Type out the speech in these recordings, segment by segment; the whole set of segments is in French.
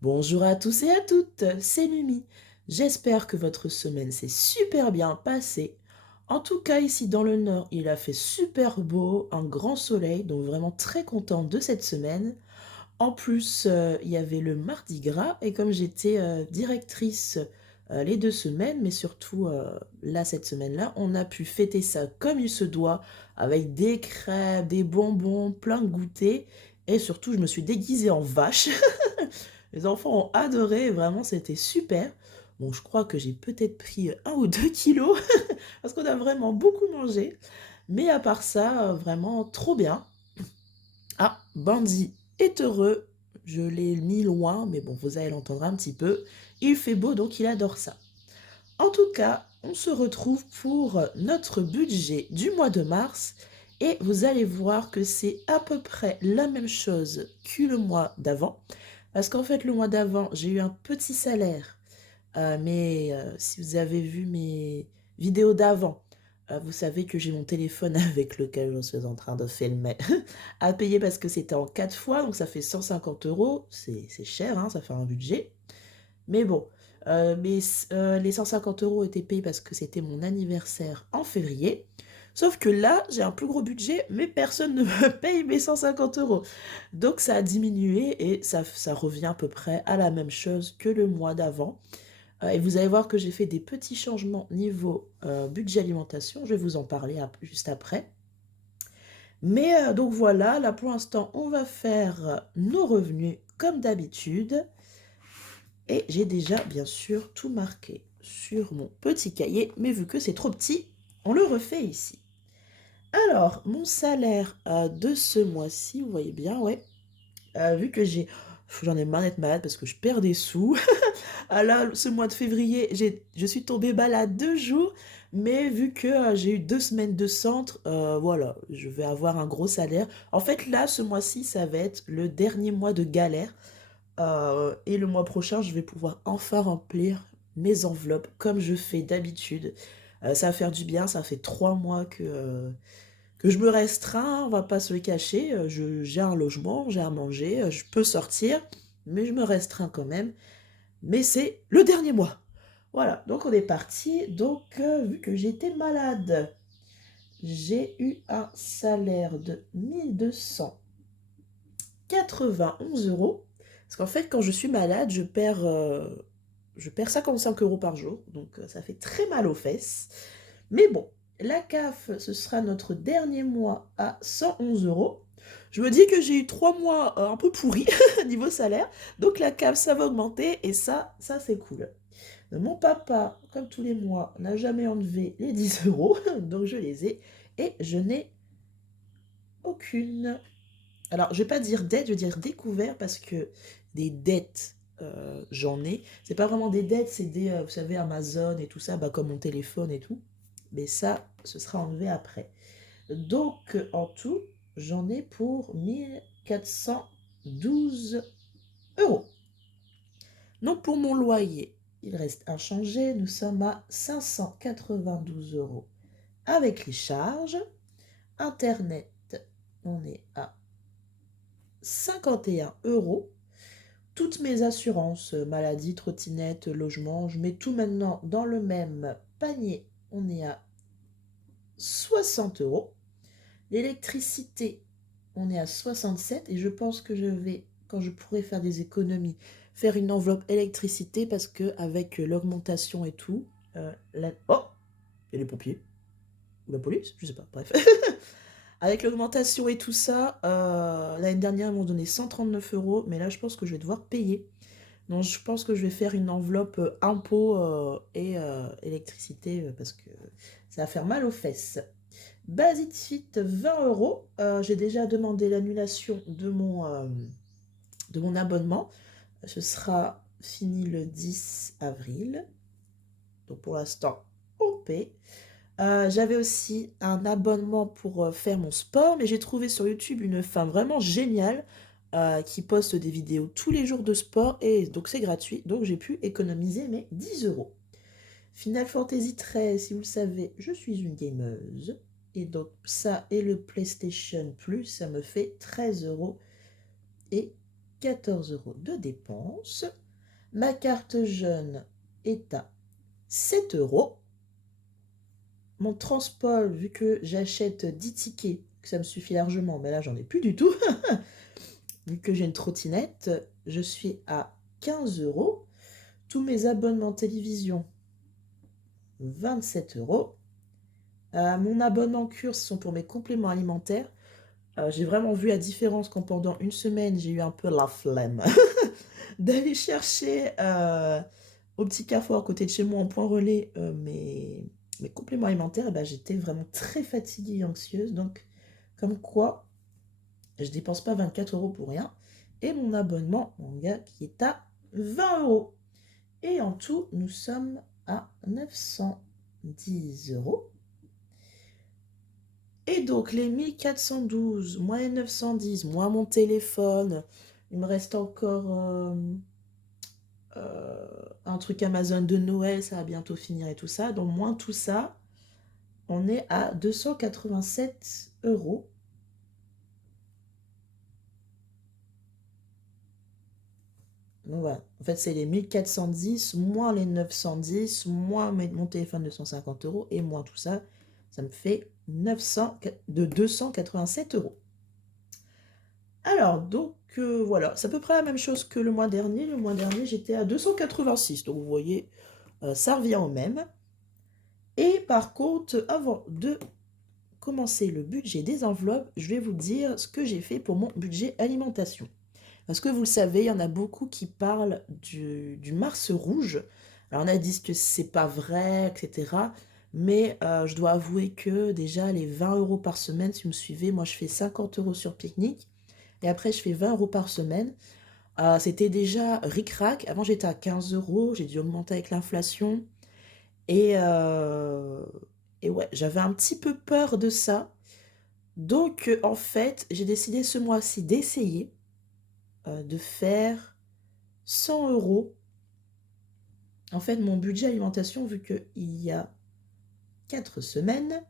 Bonjour à tous et à toutes, c'est Mimi. J'espère que votre semaine s'est super bien passée. En tout cas, ici dans le nord, il a fait super beau, un grand soleil, donc vraiment très content de cette semaine. En plus, il y avait le Mardi Gras, et comme j'étais directrice les 2 semaines, mais surtout là, cette semaine-là, on a pu fêter ça comme il se doit, avec des crêpes, des bonbons, plein de goûters, et surtout, je me suis déguisée en vache. Les enfants ont adoré, vraiment, c'était super. Bon, je crois que j'ai peut-être pris 1 ou 2 kilos, parce qu'on a vraiment beaucoup mangé. Mais à part ça, vraiment trop bien. Ah, Bandit est heureux. Je l'ai mis loin, mais bon, vous allez l'entendre un petit peu. Il fait beau, donc il adore ça. En tout cas, on se retrouve pour notre budget du mois de mars. Et vous allez voir que c'est à peu près la même chose que le mois d'avant. Parce qu'en fait, le mois d'avant, j'ai eu un petit salaire. Mais si vous avez vu mes vidéos d'avant, vous savez que j'ai mon téléphone avec lequel je suis en train de filmer à payer parce que c'était en 4 fois, donc ça fait 150 euros. C'est cher, hein, ça fait un budget. Mais bon, les 150 euros étaient payés parce que c'était mon anniversaire en février. Sauf que là, j'ai un plus gros budget, mais personne ne me paye mes 150 euros. Donc ça a diminué et ça revient à peu près à la même chose que le mois d'avant. Et vous allez voir que j'ai fait des petits changements niveau budget alimentation. Je vais vous en parler juste après. Mais donc voilà, là pour l'instant, on va faire nos revenus comme d'habitude. Et j'ai déjà bien sûr tout marqué sur mon petit cahier. Mais vu que c'est trop petit, on le refait ici. Alors, mon salaire de ce mois-ci, vous voyez bien, ouais. Vu que j'en ai marre d'être malade parce que je perds des sous. Ah là, ce mois de février, je suis tombée malade 2 jours, mais vu que j'ai eu 2 semaines de centre, voilà, je vais avoir un gros salaire. En fait, là, ce mois-ci, ça va être le dernier mois de galère. Et le mois prochain, je vais pouvoir enfin remplir mes enveloppes comme je fais d'habitude. Ça va faire du bien, ça fait 3 mois que je me restreins, on va pas se le cacher. J'ai un logement, j'ai à manger, je peux sortir, mais je me restreins quand même. Mais c'est le dernier mois. Voilà, donc on est parti. Donc, vu que j'étais malade, j'ai eu un salaire de 1 291 euros. Parce qu'en fait, quand je suis malade, je perds 55 euros par jour. Donc, ça fait très mal aux fesses. Mais bon, la CAF, ce sera notre dernier mois à 111 euros. Je me dis que j'ai eu 3 mois un peu pourris niveau salaire. Donc la CAF, ça va augmenter. Et ça c'est cool. Mon papa, comme tous les mois, n'a jamais enlevé les 10 euros. Donc je les ai. Et je n'ai aucune. Alors, je vais pas dire dette, je vais dire découvert parce que des dettes, j'en ai. C'est pas vraiment des dettes, c'est des, vous savez, Amazon et tout ça, bah, comme mon téléphone et tout. Mais ça, ce sera enlevé après. Donc, en tout, j'en ai pour 1 412 euros. Donc, pour mon loyer, il reste inchangé. Nous sommes à 592 euros avec les charges. Internet, on est à 51 euros. Toutes mes assurances, maladie, trottinette, logement, je mets tout maintenant dans le même panier. On est à 60 euros. L'électricité, on est à 67 et je pense que je vais, quand je pourrai faire des économies, faire une enveloppe électricité parce que avec l'augmentation et tout, oh, il y a les pompiers ou la police, je sais pas, bref. Avec l'augmentation et tout ça, l'année dernière, ils m'ont donné 139 euros, mais là, je pense que je vais devoir payer. Donc, je pense que je vais faire une enveloppe impôt et électricité parce que ça va faire mal aux fesses. Basitfit, 20 euros. J'ai déjà demandé l'annulation de mon abonnement. Ce sera fini le 10 avril. Donc, pour l'instant, on paie. J'avais aussi un abonnement pour faire mon sport, mais j'ai trouvé sur YouTube une femme vraiment géniale qui poste des vidéos tous les jours de sport et donc c'est gratuit. Donc j'ai pu économiser mes 10 euros. Final Fantasy 13, si vous le savez, je suis une gameuse. Et donc ça et le PlayStation Plus, ça me fait 13 euros. Et 14 € de dépenses. Ma carte jeune est à 7 €. Mon transport, vu que j'achète 10 tickets, que ça me suffit largement, mais là j'en ai plus du tout, vu que j'ai une trottinette, je suis à 15 €. Tous mes abonnements télévision, 27 €. Mon abonnement Curse sont pour mes compléments alimentaires. J'ai vraiment vu la différence quand pendant une semaine, j'ai eu un peu la flemme d'aller chercher au petit carrefour à côté de chez moi en point relais mes compléments alimentaires. Et ben, j'étais vraiment très fatiguée et anxieuse. Donc, comme quoi, je dépense pas 24 € pour rien. Et mon abonnement manga qui est à 20 €. Et en tout, nous sommes à 910 €. Et donc, les 1412, moins les 910, moins mon téléphone, il me reste encore un truc Amazon de Noël, ça va bientôt finir et tout ça. Donc, moins tout ça, on est à 287 €. Donc voilà, en fait, c'est les 1410, moins les 910, moins mon téléphone de 150 € et moins tout ça, ça me fait 287 €. Alors, donc, voilà, c'est à peu près la même chose que le mois dernier. Le mois dernier, j'étais à 286, donc vous voyez, ça revient au même. Et par contre, avant de commencer le budget des enveloppes, je vais vous dire ce que j'ai fait pour mon budget alimentation. Parce que vous le savez, il y en a beaucoup qui parlent du Mars rouge. Alors, on a dit que c'est pas vrai, etc. Mais je dois avouer que déjà, les 20 € par semaine, si vous me suivez, moi je fais 50 € sur Picnic. Et après, je fais 20 € par semaine. C'était déjà ric-rac. Avant, j'étais à 15 €. J'ai dû augmenter avec l'inflation. Et, euh, et ouais, j'avais un petit peu peur de ça. Donc, en fait, j'ai décidé ce mois-ci d'essayer de faire 100 €. En fait, mon budget alimentation, vu qu'il y a 4 semaines,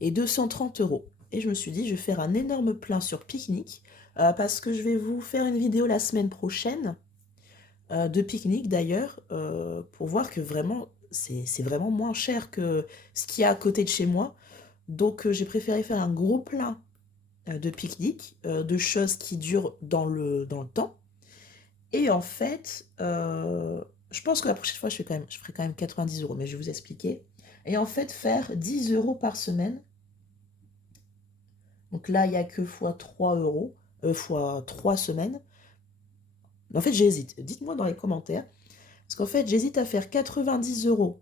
est 230 €. Et je me suis dit, je vais faire un énorme plein sur Picnic parce que je vais vous faire une vidéo la semaine prochaine de Picnic d'ailleurs pour voir que vraiment, c'est vraiment moins cher que ce qu'il y a à côté de chez moi. Donc, j'ai préféré faire un gros plein de Picnic, de choses qui durent dans le temps. Et en fait, je pense que la prochaine fois, je ferai quand même 90 €, mais je vais vous expliquer. Et en fait, faire 10 € par semaine. Donc là, il n'y a que fois 3 €, fois 3 semaines. En fait, j'hésite. Dites-moi dans les commentaires. Parce qu'en fait, j'hésite à faire 90 €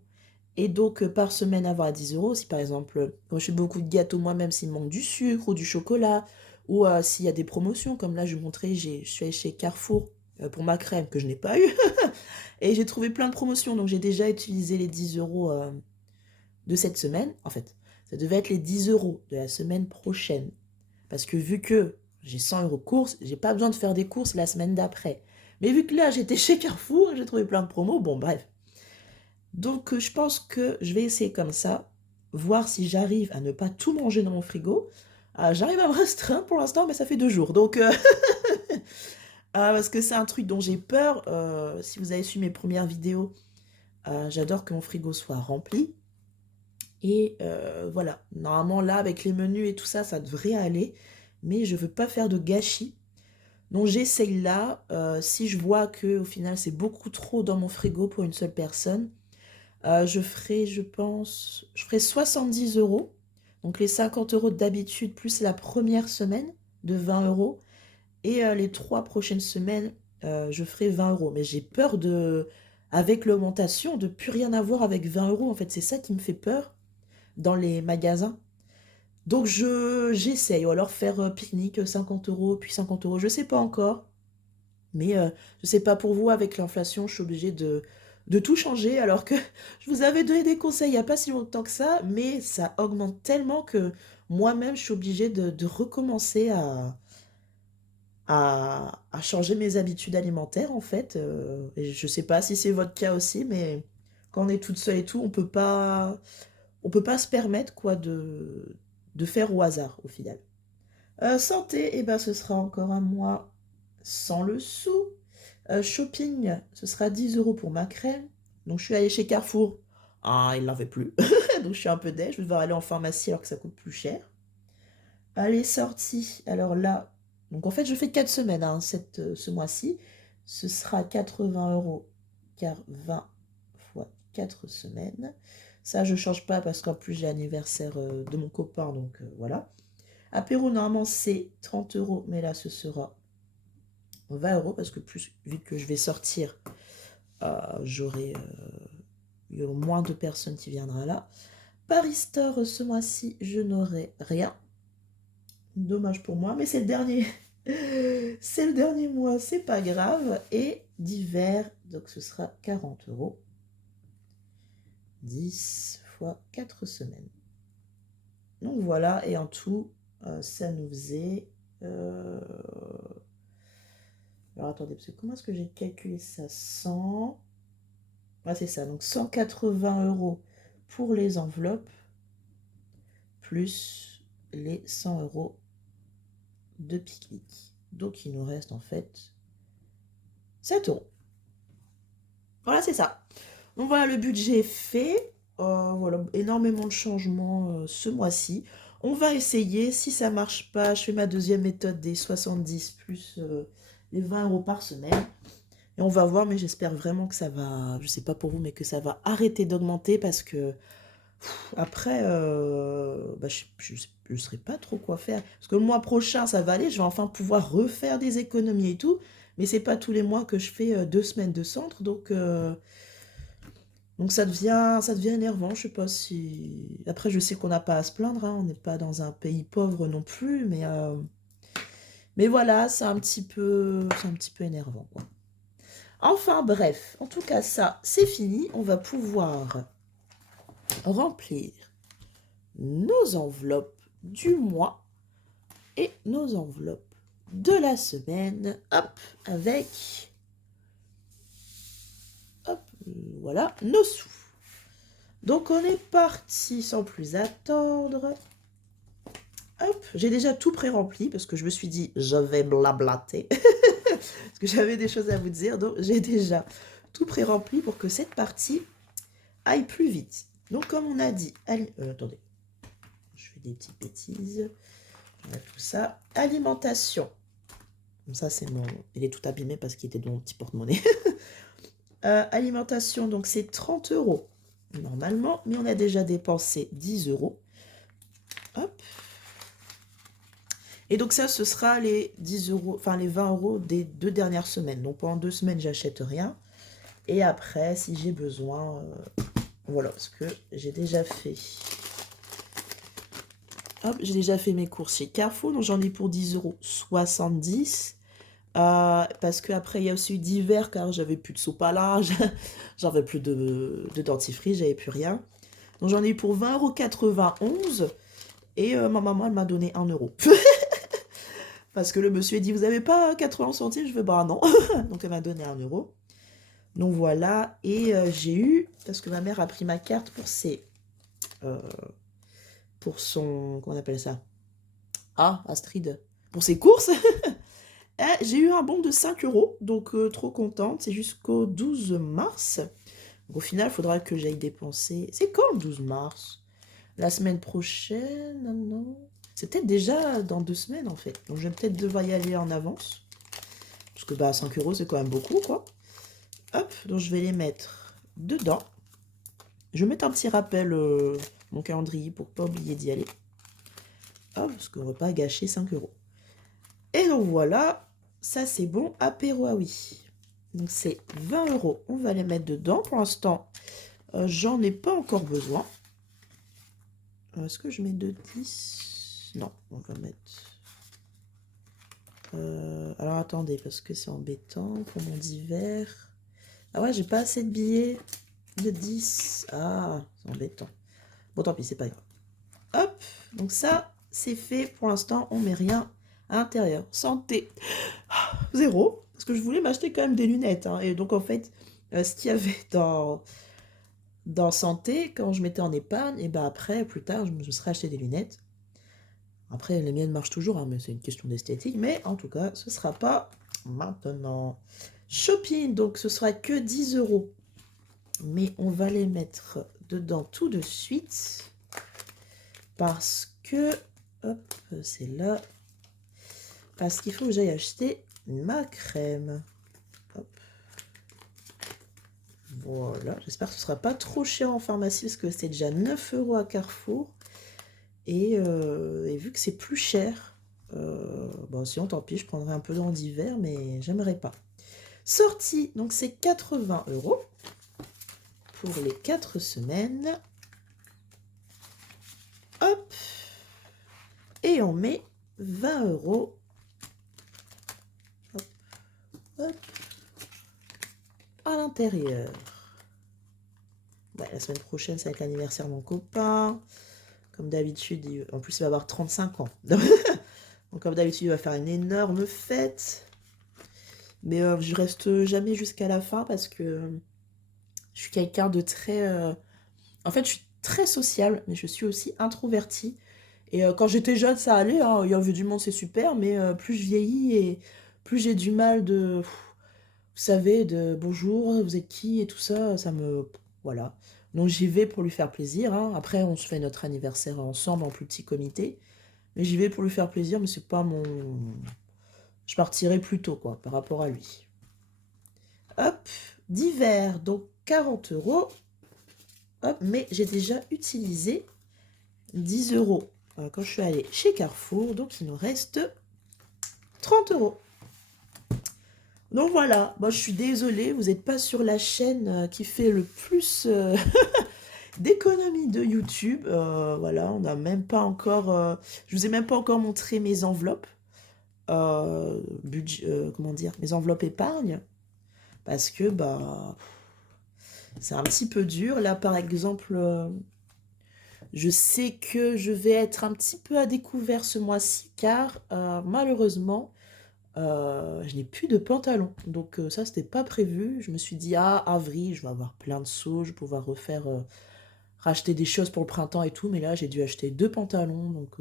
et donc par semaine avoir 10 €. Si par exemple, quand je fais beaucoup de gâteaux moi-même, s'il me manque du sucre ou du chocolat, ou s'il y a des promotions, comme là, je vais vous montrer, je suis allée chez Carrefour pour ma crème que je n'ai pas eu. Et j'ai trouvé plein de promotions, donc j'ai déjà utilisé les 10 € de cette semaine. En fait, ça devait être les 10 € de la semaine prochaine. Parce que vu que j'ai 100 € de courses, j'ai pas besoin de faire des courses la semaine d'après. Mais vu que là, j'étais chez Carrefour, j'ai trouvé plein de promos, bon bref. Donc je pense que je vais essayer comme ça, voir si j'arrive à ne pas tout manger dans mon frigo. J'arrive à me restreindre pour l'instant, mais ça fait 2 jours. Donc, parce que c'est un truc dont j'ai peur. Si vous avez su mes premières vidéos, j'adore que mon frigo soit rempli. Et voilà, normalement là, avec les menus et tout ça, ça devrait aller. Mais je veux pas faire de gâchis. Donc j'essaye là. Si je vois que au final, c'est beaucoup trop dans mon frigo pour une seule personne, je ferai, je pense, je ferai 70 €. Donc les 50 € d'habitude, plus la première semaine de 20 €. Et les 3 prochaines semaines, je ferai 20 €. Mais j'ai peur avec l'augmentation, de plus rien avoir avec 20 €. En fait, c'est ça qui me fait peur dans les magasins. Donc j'essaye. Ou alors faire pique-nique 50 €, puis 50 €. Je sais pas encore. Mais je sais pas pour vous, avec l'inflation, je suis obligée de tout changer, alors que je vous avais donné des conseils il n'y a pas si longtemps que ça, mais ça augmente tellement que moi-même, je suis obligée de recommencer à changer mes habitudes alimentaires, en fait. Et je sais pas si c'est votre cas aussi, mais quand on est toute seule et tout, on peut pas se permettre, quoi, de faire au hasard, au final. Santé, eh ben, ce sera encore un mois sans le sou. Shopping, ce sera 10 € pour ma crème. Donc je suis allée chez Carrefour. Ah, il n'en avait plus. Donc je suis un peu déj. Je vais devoir aller en pharmacie alors que ça coûte plus cher. Allez, sortie. Alors là, donc en fait, je fais 4 semaines hein, ce mois-ci. Ce sera 80 € car 20 fois 4 semaines. Ça, je change pas parce qu'en plus, j'ai l'anniversaire de mon copain. Donc voilà. Apéro, normalement, c'est 30 €. Mais là, ce sera 20 € parce que plus, vu que je vais sortir, j'aurai il y aura moins de personnes qui viendront là. Paris Store, ce mois-ci, je n'aurai rien. Dommage pour moi, mais c'est le dernier. C'est le dernier mois, c'est pas grave. Et d'hiver, donc ce sera 40 €. 10 fois 4 semaines. Donc voilà, et en tout, ça nous faisait... Alors attendez, parce que comment est-ce que j'ai calculé ça? 100... Ah, c'est ça, donc 180 € pour les enveloppes, plus les 100 € de pique-nique. Donc il nous reste en fait 7 €. Voilà, c'est ça. Donc voilà, le budget est fait. Voilà, énormément de changements ce mois-ci. On va essayer. Si ça marche pas, je fais ma deuxième méthode des 70 plus les 20 € par semaine. Et on va voir, mais j'espère vraiment que ça va, je sais pas pour vous, mais que ça va arrêter d'augmenter parce que après, bah, je ne saurais pas trop quoi faire. Parce que le mois prochain, ça va aller, je vais enfin pouvoir refaire des économies et tout. Mais c'est pas tous les mois que je fais 2 semaines de centre, donc ça devient énervant. Je sais pas si... Après, je sais qu'on n'a pas à se plaindre, hein, on n'est pas dans un pays pauvre non plus, mais voilà, c'est un petit peu énervant, quoi. Enfin bref, en tout cas ça, c'est fini. On va pouvoir remplir nos enveloppes du mois et nos enveloppes de la semaine. Hop, avec... Hop, voilà, nos sous. Donc on est parti sans plus attendre. Hop, j'ai déjà tout pré-rempli parce que je me suis dit, je vais blablater. Parce que j'avais des choses à vous dire, donc j'ai déjà tout pré-rempli pour que cette partie aille plus vite. Donc comme on a dit, attendez, je fais des petites bêtises. On a tout ça. Alimentation. Comme ça, c'est mon... Il est tout abîmé parce qu'il était dans mon petit porte-monnaie. Alimentation, donc c'est 30 € normalement, mais on a déjà dépensé 10 €. Hop. Et donc ça, ce sera les 10 €, enfin les 20 € des 2 dernières semaines. Donc pendant 2 semaines, j'achète rien. Et après, si j'ai besoin, voilà, parce que j'ai déjà fait... Hop, j'ai déjà fait mes courses chez Carrefour, donc j'en ai pour 10 € 70. Parce qu'après, il y a aussi eu d'hiver, car j'avais plus de sopalin, j'avais plus de dentifrice, j'avais plus rien. Donc j'en ai eu pour 20,91 €. Et ma maman, elle m'a donné 1 €. Parce que le monsieur a dit, vous n'avez pas 80 centimes? Je veux bah non. Donc elle m'a donné 1 €. Donc voilà, et j'ai eu, parce que ma mère a pris ma carte pour son, comment on appelle ça? Ah, Astrid, pour ses courses. J'ai eu un bon de 5 €, donc trop contente. C'est jusqu'au 12 mars. Donc, au final, il faudra que j'aille dépenser. C'est quand le 12 mars? La semaine prochaine? Non, non. C'est peut-être déjà dans 2 semaines en fait. Donc je vais peut-être devoir y aller en avance. Parce que bah 5 € c'est quand même beaucoup quoi. Hop, donc je vais les mettre dedans. Je vais mettre un petit rappel mon calendrier pour pas oublier d'y aller. Hop, parce qu'on ne va pas gâcher 5 €. Et donc voilà, ça c'est bon. Apéro, ah oui. Donc c'est 20 €. On va les mettre dedans. Pour l'instant, j'en ai pas encore besoin. Est-ce que je mets 2,10? Non, on va mettre... alors attendez, parce que c'est embêtant pour mon d'hiver. Ah ouais, j'ai pas assez de billets de 10. Ah, c'est embêtant. Bon, tant pis, c'est pas grave. Hop, donc ça, c'est fait. Pour l'instant, on met rien à l'intérieur. Santé, 0. Parce que je voulais m'acheter quand même des lunettes. Hein. Et donc, en fait, ce qu'il y avait dans santé, quand je mettais en épargne, et ben après, plus tard, je me serais acheté des lunettes. Après, les miennes marchent toujours, hein, mais c'est une question d'esthétique. Mais en tout cas, ce ne sera pas Maintenant, shopping, donc ce sera que 10 €. Mais on va les mettre dedans tout de suite. Parce que, hop, c'est là. Parce qu'il faut que j'aille acheter ma crème. Hop. Voilà, j'espère que ce ne sera pas trop cher en pharmacie parce que c'est déjà 9 € à Carrefour. Et vu que c'est plus cher, bon, sinon tant pis, je prendrai un peu dans d'hiver, mais j'aimerais pas. Sortie, donc c'est 80 € pour les 4 semaines. Hop. Et on met 20 €. Hop, hop. À l'intérieur. Ouais, la semaine prochaine, ça va être l'anniversaire de mon copain. Comme d'habitude, en plus, il va avoir 35 ans. Donc, comme d'habitude, il va faire une énorme fête. Mais je reste jamais jusqu'à la fin parce que je suis quelqu'un de très... En fait, je suis très sociable, mais je suis aussi introvertie. Et quand j'étais jeune, ça allait, hein, il y avait du monde, c'est super, mais plus je vieillis et plus j'ai du mal de... Vous savez, de bonjour, vous êtes qui et tout ça, ça me... Voilà. Donc j'y vais pour lui faire plaisir, hein. Après, on se fait notre anniversaire ensemble en plus petit comité. Mais j'y vais pour lui faire plaisir, mais c'est pas mon... Je partirai plus tôt, quoi, par rapport à lui. Hop, d'hiver, donc 40 €. Hop, mais j'ai déjà utilisé 10 € quand je suis allée chez Carrefour, donc il nous reste 30 €. Donc voilà, moi je suis désolée, vous n'êtes pas sur la chaîne qui fait le plus d'économies de YouTube. Voilà, on n'a même pas encore... je vous ai même pas encore montré mes enveloppes. Comment dire, mes enveloppes épargne. Parce que, bah, c'est un petit peu dur. Là, par exemple, je sais que je vais être un petit peu à découvert ce mois-ci, car malheureusement, je n'ai plus de pantalon. Donc ça, c'était pas prévu. Je me suis dit, ah, avril, je vais avoir plein de sous, je vais pouvoir refaire, racheter des choses pour le printemps et tout. Mais là, j'ai dû acheter 2 pantalons, donc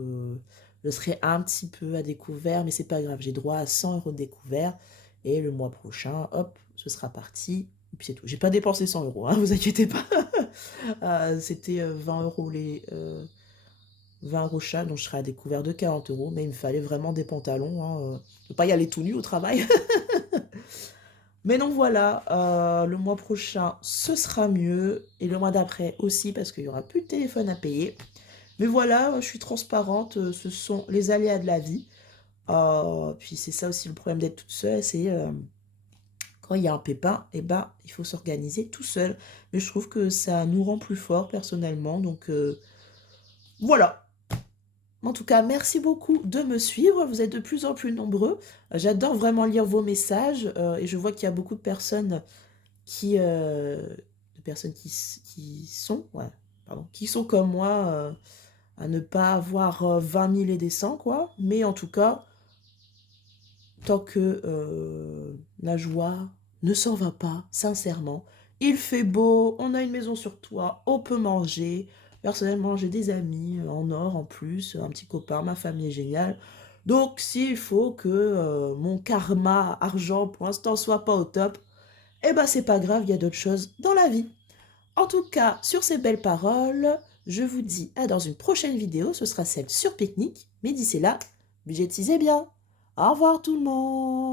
je serai un petit peu à découvert, mais c'est pas grave. J'ai droit à 100 € de découvert. Et le mois prochain, hop, ce sera parti. Et puis c'est tout. J'ai pas dépensé 100 €, hein, vous inquiétez pas. C'était 20 € 20 € chaque, donc je serai à découvert de 40 €, mais il me fallait vraiment des pantalons, hein, je ne peux pas y aller tout nu au travail. Mais donc voilà, le mois prochain, ce sera mieux, et le mois d'après aussi, parce qu'il n'y aura plus de téléphone à payer. Mais voilà, je suis transparente, ce sont les aléas de la vie. Puis c'est ça aussi le problème d'être toute seule, c'est quand il y a un pépin, eh ben, il faut s'organiser tout seul. Mais je trouve que ça nous rend plus forts personnellement, donc voilà. En tout cas, merci beaucoup de me suivre. Vous êtes de plus en plus nombreux. J'adore vraiment lire vos messages et je vois qu'il y a beaucoup de personnes qui sont comme moi à ne pas avoir 20 000 et des cents, quoi. Mais en tout cas, tant que la joie ne s'en va pas, sincèrement, il fait beau, on a une maison sur toit, on peut manger. Personnellement, j'ai des amis en or en plus, un petit copain, ma famille est géniale. Donc, s'il faut que mon karma argent pour l'instant soit pas au top, eh ben c'est pas grave, il y a d'autres choses dans la vie. En tout cas, sur ces belles paroles, je vous dis à dans une prochaine vidéo, ce sera celle sur pique-nique, mais d'ici là, budgétisez bien. Au revoir tout le monde!